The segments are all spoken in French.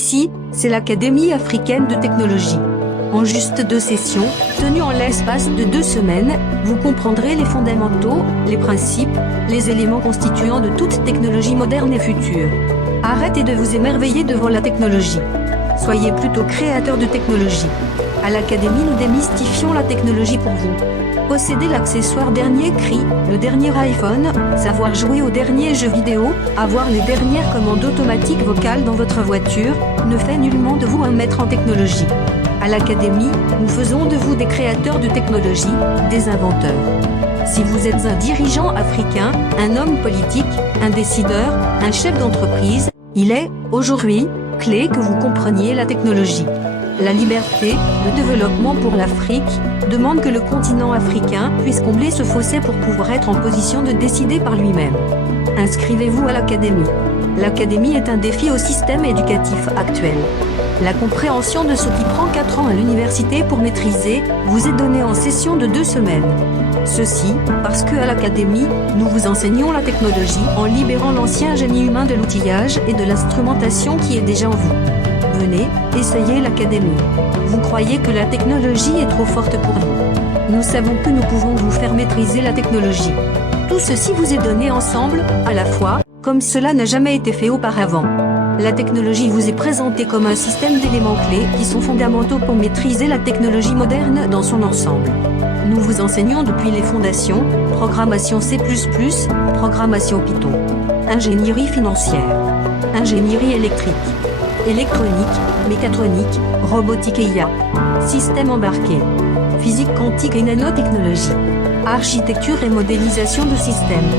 Ici, c'est l'Académie africaine de technologie. En juste 2 sessions, tenues en l'espace de 2 semaines, vous comprendrez les fondamentaux, les principes, les éléments constituants de toute technologie moderne et future. Arrêtez de vous émerveiller devant la technologie. Soyez plutôt créateur de technologie. À l'Académie, nous démystifions la technologie pour vous. Posséder l'accessoire dernier cri, le dernier iPhone, savoir jouer aux derniers jeux vidéo, avoir les dernières commandes automatiques vocales dans votre voiture, ne fait nullement de vous un maître en technologie. À l'Académie, nous faisons de vous des créateurs de technologie, des inventeurs. Si vous êtes un dirigeant africain, un homme politique, un décideur, un chef d'entreprise, il est, aujourd'hui, clé que vous compreniez la technologie. La liberté, le développement pour l'Afrique, demande que le continent africain puisse combler ce fossé pour pouvoir être en position de décider par lui-même. Inscrivez-vous à l'Académie. L'Académie est un défi au système éducatif actuel. La compréhension de ce qui prend 4 ans à l'université pour maîtriser, vous est donnée en session de 2 semaines. Ceci, parce que à l'Académie, nous vous enseignons la technologie en libérant l'ancien génie humain de l'outillage et de l'instrumentation qui est déjà en vous. Venez, essayez l'Académie. Vous croyez que la technologie est trop forte pour vous. Nous savons que nous pouvons vous faire maîtriser la technologie. Tout ceci vous est donné ensemble, à la fois, comme cela n'a jamais été fait auparavant. La technologie vous est présentée comme un système d'éléments clés qui sont fondamentaux pour maîtriser la technologie moderne dans son ensemble. Nous vous enseignons depuis les fondations, programmation C++, programmation Python, ingénierie financière, ingénierie électrique, électronique, mécatronique, robotique et IA, système embarqué, physique quantique et nanotechnologie, architecture et modélisation de systèmes,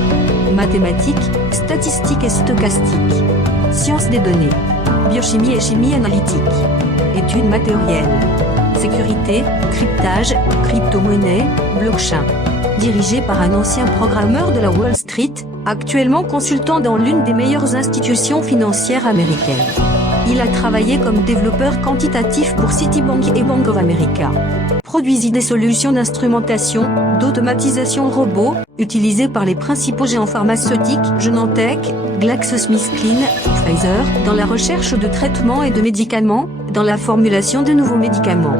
mathématiques, statistiques et stochastique, sciences des données, biochimie et chimie analytique, études matérielles, sécurité, cryptage, crypto-monnaie, blockchain. Dirigé par un ancien programmeur de la Wall Street, actuellement consultant dans l'une des meilleures institutions financières américaines. Il a travaillé comme développeur quantitatif pour Citibank et Bank of America. Produisit des solutions d'instrumentation, d'automatisation robot, utilisées par les principaux géants pharmaceutiques, Genentech, GlaxoSmithKline, Pfizer, dans la recherche de traitements et de médicaments, dans la formulation de nouveaux médicaments.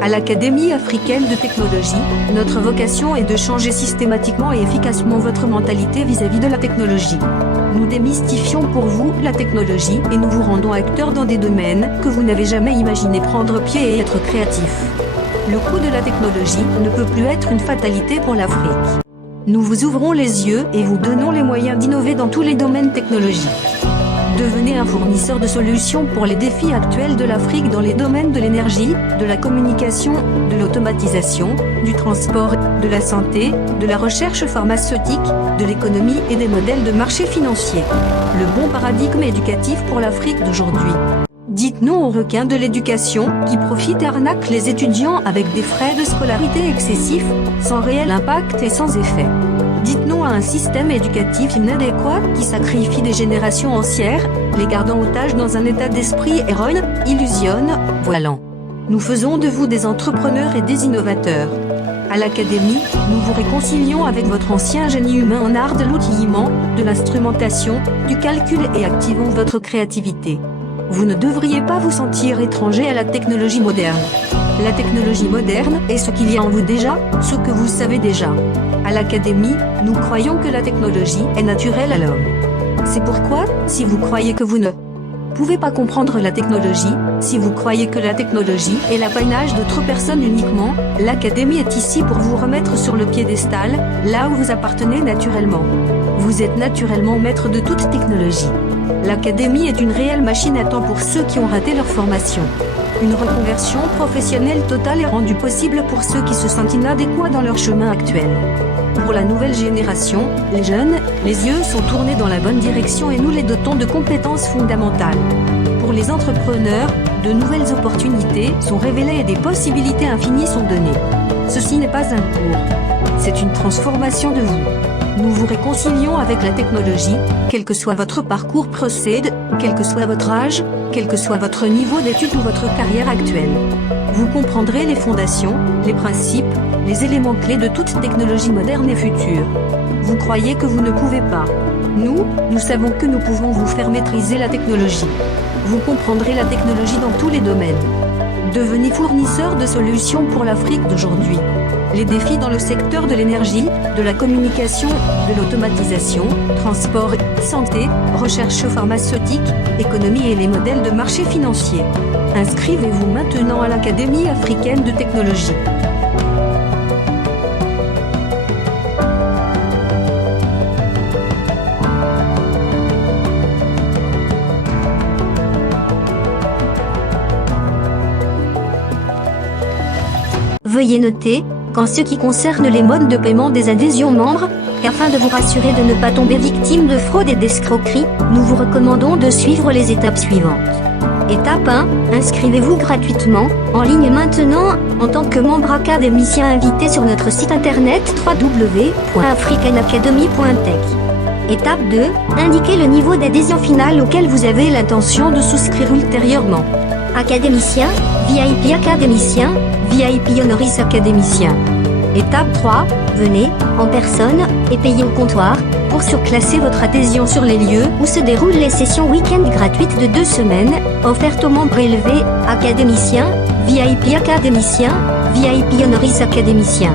À l'Académie africaine de technologie, notre vocation est de changer systématiquement et efficacement votre mentalité vis-à-vis de la technologie. Nous démystifions pour vous la technologie et nous vous rendons acteurs dans des domaines que vous n'avez jamais imaginé prendre pied et être créatif. Le coût de la technologie ne peut plus être une fatalité pour l'Afrique. Nous vous ouvrons les yeux et vous donnons les moyens d'innover dans tous les domaines technologiques. Devenez un fournisseur de solutions pour les défis actuels de l'Afrique dans les domaines de l'énergie, de la communication, de l'automatisation, du transport, de la santé, de la recherche pharmaceutique, de l'économie et des modèles de marché financier. Le bon paradigme éducatif pour l'Afrique d'aujourd'hui. Dites non aux requins de l'éducation qui profitent et arnaquent les étudiants avec des frais de scolarité excessifs, sans réel impact et sans effet. Dites non à un système éducatif inadéquat qui sacrifie des générations entières, les gardant otages dans un état d'esprit erroné, illusionne, voilant. Nous faisons de vous des entrepreneurs et des innovateurs. À l'Académie, nous vous réconcilions avec votre ancien génie humain en art de l'outillement, de l'instrumentation, du calcul et activons votre créativité. Vous ne devriez pas vous sentir étranger à la technologie moderne. La technologie moderne est ce qu'il y a en vous déjà, ce que vous savez déjà. À l'Académie, nous croyons que la technologie est naturelle à l'homme. C'est pourquoi, si vous croyez que vous ne pouvez pas comprendre la technologie, si vous croyez que la technologie est l'apanage d'autres personnes uniquement, l'Académie est ici pour vous remettre sur le piédestal, là où vous appartenez naturellement. Vous êtes naturellement maître de toute technologie. L'Académie est une réelle machine à temps pour ceux qui ont raté leur formation. Une reconversion professionnelle totale est rendue possible pour ceux qui se sentent inadéquats dans leur chemin actuel. Pour la nouvelle génération, les jeunes, les yeux sont tournés dans la bonne direction et nous les dotons de compétences fondamentales. Pour les entrepreneurs, de nouvelles opportunités sont révélées et des possibilités infinies sont données. Ceci n'est pas un cours. C'est une transformation de vous. Nous vous réconcilions avec la technologie, quel que soit votre parcours procède, quel que soit votre âge, quel que soit votre niveau d'études ou votre carrière actuelle. Vous comprendrez les fondations, les principes, les éléments clés de toute technologie moderne et future. Vous croyez que vous ne pouvez pas. Nous savons que nous pouvons vous faire maîtriser la technologie. vous comprendrez la technologie dans tous les domaines. Devenez fournisseur de solutions pour l'Afrique d'aujourd'hui. Les défis dans le secteur de l'énergie, de la communication, de l'automatisation, transport, santé, recherche pharmaceutique, économie et les modèles de marché financier. Inscrivez-vous maintenant à l'Académie africaine de technologie. Veuillez noter qu'en ce qui concerne les modes de paiement des adhésions membres, qu'afin de vous rassurer de ne pas tomber victime de fraude et d'escroquerie, nous vous recommandons de suivre les étapes suivantes. Étape 1. Inscrivez-vous gratuitement, en ligne maintenant, en tant que membre académicien invité sur notre site internet www.africanacademy.tech. Étape 2. Indiquez le niveau d'adhésion finale auquel vous avez l'intention de souscrire ultérieurement. Académicien, VIP académicien, VIP honoris académicien. Étape 3. Venez, en personne, et payez au comptoir, pour surclasser votre adhésion sur les lieux où se déroulent les sessions week-end gratuites de 2 semaines, offertes aux membres élevés, académiciens, VIP académicien, VIP honoris académicien.